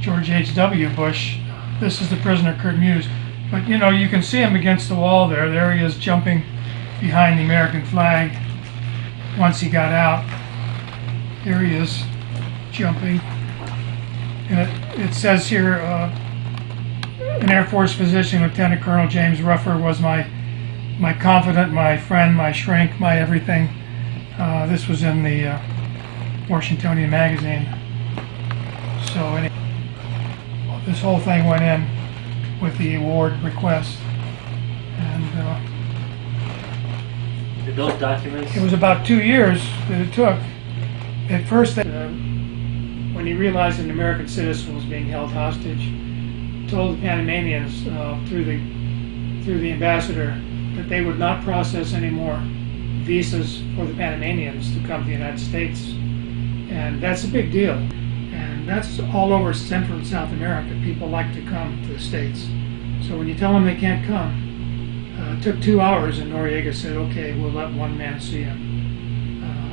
George H.W. Bush. This is the prisoner Kurt Muse. But you know, you can see him against the wall there. There he is jumping behind the American flag. Once he got out, there he is jumping. And it says here, an Air Force physician, Lieutenant Colonel James Ruffer, was my confidant, my friend, my shrink, my everything. This was in the Washingtonian magazine. So anyway, this whole thing went in with the award request, and those documents? It was about 2 years that it took. At first, when he realized an American citizen was being held hostage, told the Panamanians through the ambassador that they would not process any more visas for the Panamanians to come to the United States, and that's a big deal. And that's all over Central and South America. People like to come to the States. So when you tell them they can't come, it took 2 hours, and Noriega said, okay, we'll let one man see him.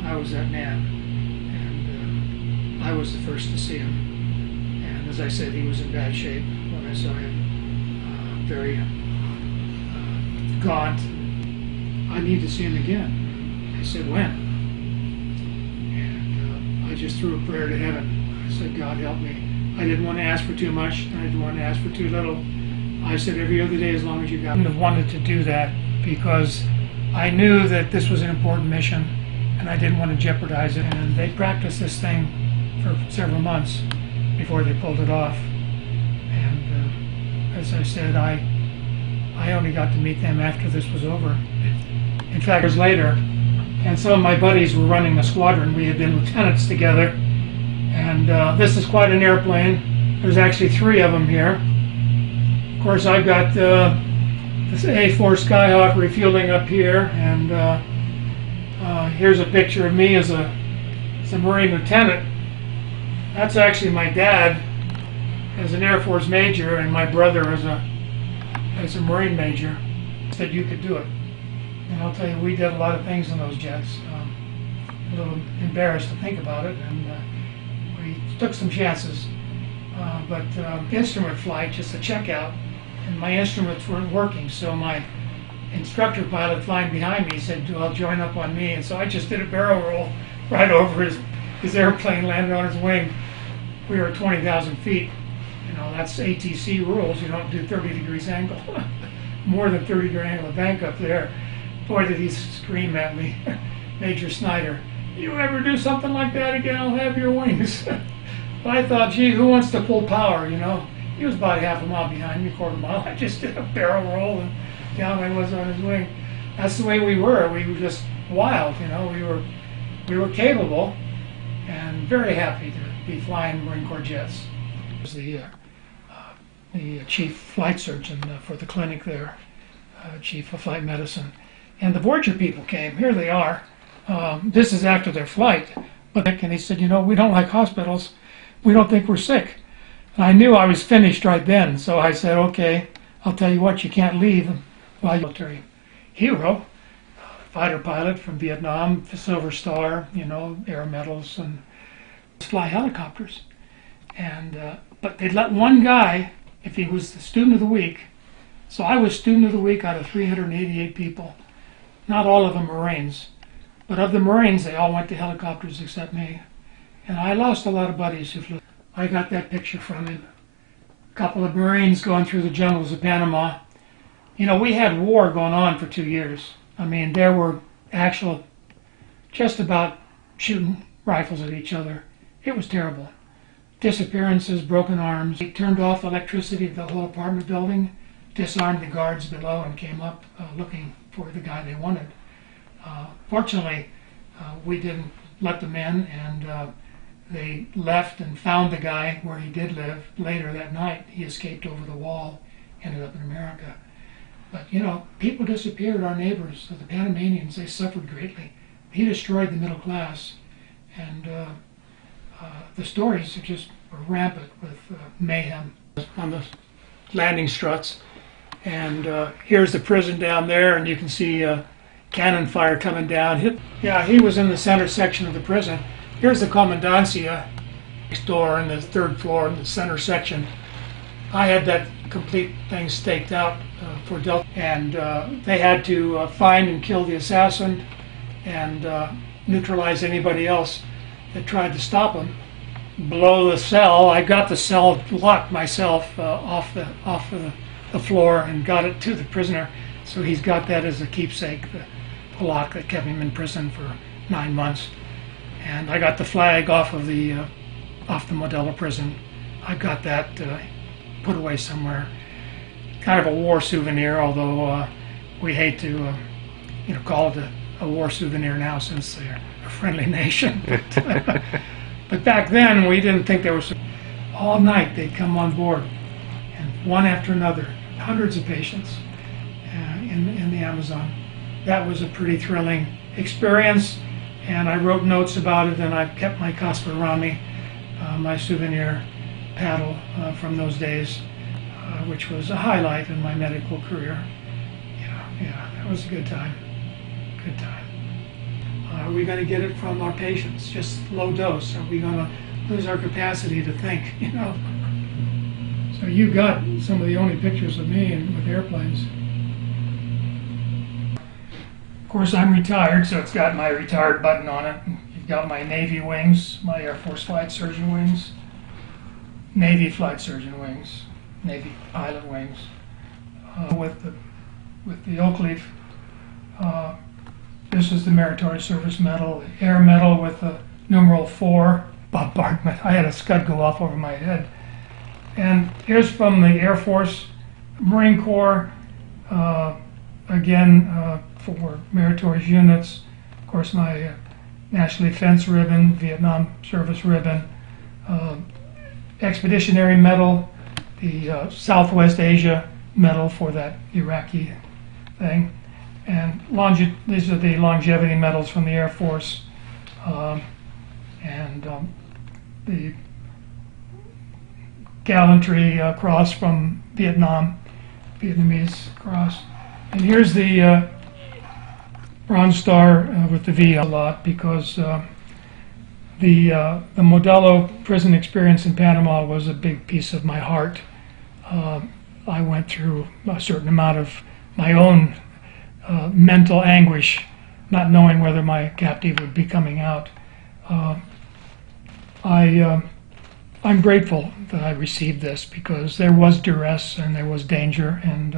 I was that man, and I was the first to see him. And as I said, he was in bad shape when I saw him, very gaunt. I need to see him again. I said, when? And I just threw a prayer to heaven. I said, God help me. I didn't want to ask for too much, and I didn't want to ask for too little. I said every other day as long as you got. I wouldn't have wanted to do that because I knew that this was an important mission and I didn't want to jeopardize it. And they practiced this thing for several months before they pulled it off. And as I said, I only got to meet them after this was over. In fact, years later, and some of my buddies were running the squadron. We had been lieutenants together. And this is quite an airplane. There's actually 3 of them here. Of course, I've got this A4 Skyhawk refueling up here, and here's a picture of me as a Marine lieutenant. That's actually my dad as an Air Force major, and my brother as a Marine major. Said you could do it, and I'll tell you, we did a lot of things in those jets. A little embarrassed to think about it, and we took some chances. But instrument flight, just a checkout, and my instruments weren't working, so my instructor pilot flying behind me said, well, join up on me, and so I just did a barrel roll right over his airplane, landed on his wing. We were at 20,000 feet. You know, that's ATC rules. You don't do 30 degrees angle. More than 30 degree angle bank up there. Boy, did he scream at me. Major Snyder, you ever do something like that again, I'll have your wings. But I thought, gee, who wants to pull power, you know? He was about half a mile behind me, quarter mile. I just did a barrel roll and down I was on his wing. That's the way we were. We were just wild, you know. We were capable and very happy to be flying Marine Corps jets. I was the chief flight surgeon for the clinic there, chief of flight medicine. And the Voyager people came. Here they are. This is after their flight. And he said, you know, we don't like hospitals. We don't think we're sick. And I knew I was finished right then, so I said, okay, I'll tell you what, you can't leave while you're a military hero, fighter pilot from Vietnam, Silver Star, you know, air medals, and fly helicopters. And but they'd let one guy, if he was the student of the week, so I was student of the week out of 388 people, not all of them Marines, but of the Marines, they all went to helicopters except me. And I lost a lot of buddies who flew. I got that picture from him. A couple of Marines going through the jungles of Panama. You know, we had war going on for 2 years. I mean, there were actual, just about shooting rifles at each other. It was terrible. Disappearances, broken arms. They turned off electricity to the whole apartment building, disarmed the guards below, and came up looking for the guy they wanted. Fortunately, we didn't let them in, and they left and found the guy where he did live. Later that night, he escaped over the wall, ended up in America. But, you know, people disappeared, our neighbors, the Panamanians, they suffered greatly. He destroyed the middle class, and the stories are just rampant with mayhem on the landing struts. And here's the prison down there, and you can see cannon fire coming down. Yeah, he was in the center section of the prison. Here's the commandancia, next door in the third floor in the center section. I had that complete thing staked out for Delta, and they had to find and kill the assassin and neutralize anybody else that tried to stop him. Below the cell, I got the cell locked myself off the floor and got it to the prisoner, so he's got that as a keepsake, the lock that kept him in prison for 9 months. And I got the flag off the Modelo prison. I got that put away somewhere, kind of a war souvenir, although we hate to call it a war souvenir now since they're a friendly nation. But back then we didn't think there was. All night they'd come on board, and one after another, hundreds of patients in the Amazon. That was a pretty thrilling experience, and I wrote notes about it, and I kept my Casper around me, my souvenir paddle from those days, which was a highlight in my medical career. Yeah, that was a good time. Good time. Are we going to get it from our patients, just low dose? Are we going to lose our capacity to think, So you got some of the only pictures of me with airplanes. Of course, I'm retired, so it's got my retired button on it. You've got my Navy wings, my Air Force flight surgeon wings, Navy flight surgeon wings, Navy pilot wings, with the oak leaf. This is the Meritorious Service Medal, the Air Medal with the numeral 4, bombardment. I had a scud go off over my head. And here's from the Air Force, Marine Corps, again for meritorious units. Of course, my National Defense Ribbon, Vietnam Service Ribbon, Expeditionary Medal, the Southwest Asia Medal for that Iraqi thing. And these are the longevity medals from the Air Force, and the gallantry cross from Vietnam, Vietnamese cross. And here's the Bronze Star with the V a lot, because the Modelo prison experience in Panama was a big piece of my heart. I went through a certain amount of my own mental anguish, not knowing whether my captive would be coming out. I'm grateful that I received this, because there was duress and there was danger, and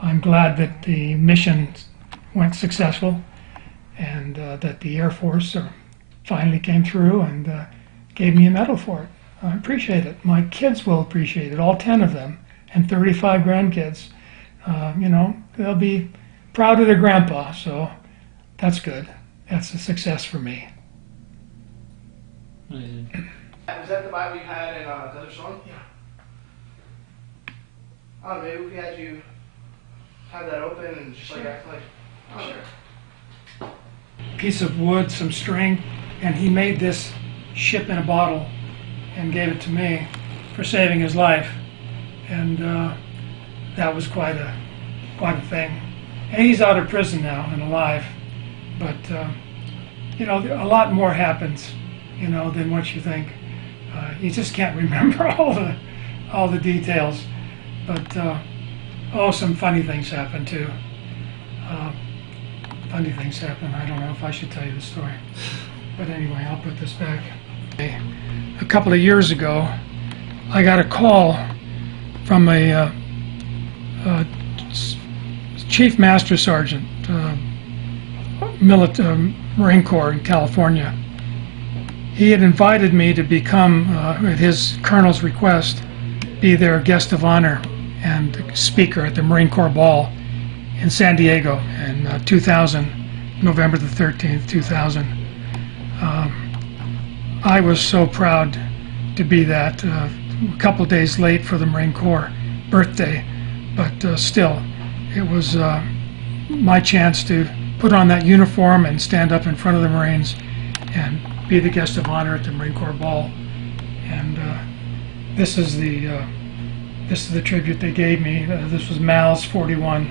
I'm glad that the mission went successful, and that the Air Force finally came through and gave me a medal for it. I appreciate it. My kids will appreciate it, all 10 of them, and 35 grandkids. They'll be proud of their grandpa, so that's good. That's a success for me. Amazing. Was that the Bible you had in the other song? Yeah. Oh, maybe we had you have that open and just like act like. Oh, sure. Piece of wood, some string, and he made this ship in a bottle and gave it to me for saving his life, and that was quite a thing. And he's out of prison now and alive, but a lot more happens, than what you think. You just can't remember all the details, but some funny things happen too. Funny things happen. I don't know if I should tell you the story, but anyway, I'll put this back. A couple of years ago, I got a call from a Chief Master Sergeant, Marine Corps in California. He had invited me to become, at his colonel's request, be their guest of honor and speaker at the Marine Corps Ball in San Diego in 2000, November the 13th, 2000. I was so proud to be that, a couple days late for the Marine Corps birthday, but still, it was my chance to put on that uniform and stand up in front of the Marines and be the guest of honor at the Marine Corps Ball. And this is the tribute they gave me. This was Mal's 41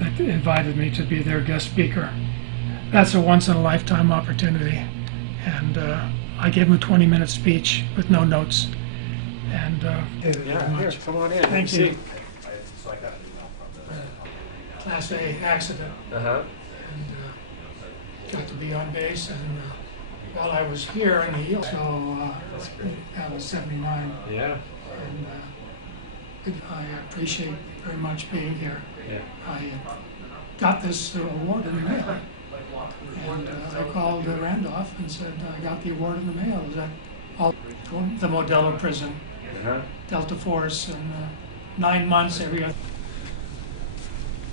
that invited me to be their guest speaker. That's a once-in-a-lifetime opportunity, and I gave him a 20-minute speech with no notes. And Yeah, here, come on in. Thank you. See. Class A accident. Uh-huh. And got to be on base. And while I was here in the heel, so that was 79. Yeah. And I appreciate very much being here. Yeah. I got this award in the mail. And I called Randolph and said, I got the award in the mail. Is that all? The Modelo prison, Uh-huh. Delta Force, and 9 months every other.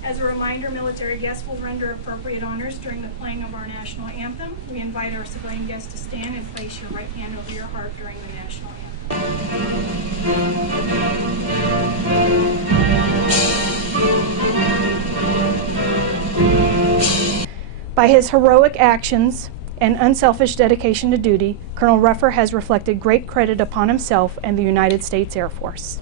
As a reminder, military guests will render appropriate honors during the playing of our national anthem. We invite our civilian guests to stand and place your right hand over your heart during the national anthem. By his heroic actions and unselfish dedication to duty, Colonel Ruffer has reflected great credit upon himself and the United States Air Force.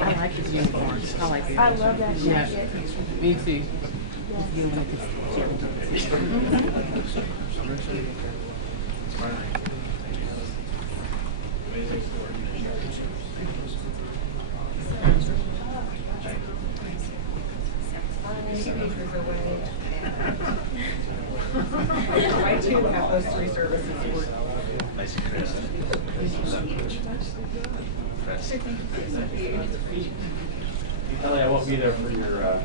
I like his uniforms. I like it. I love that Yeah, jacket. me too. I too have those 3 services work. Ellie, I won't be there for your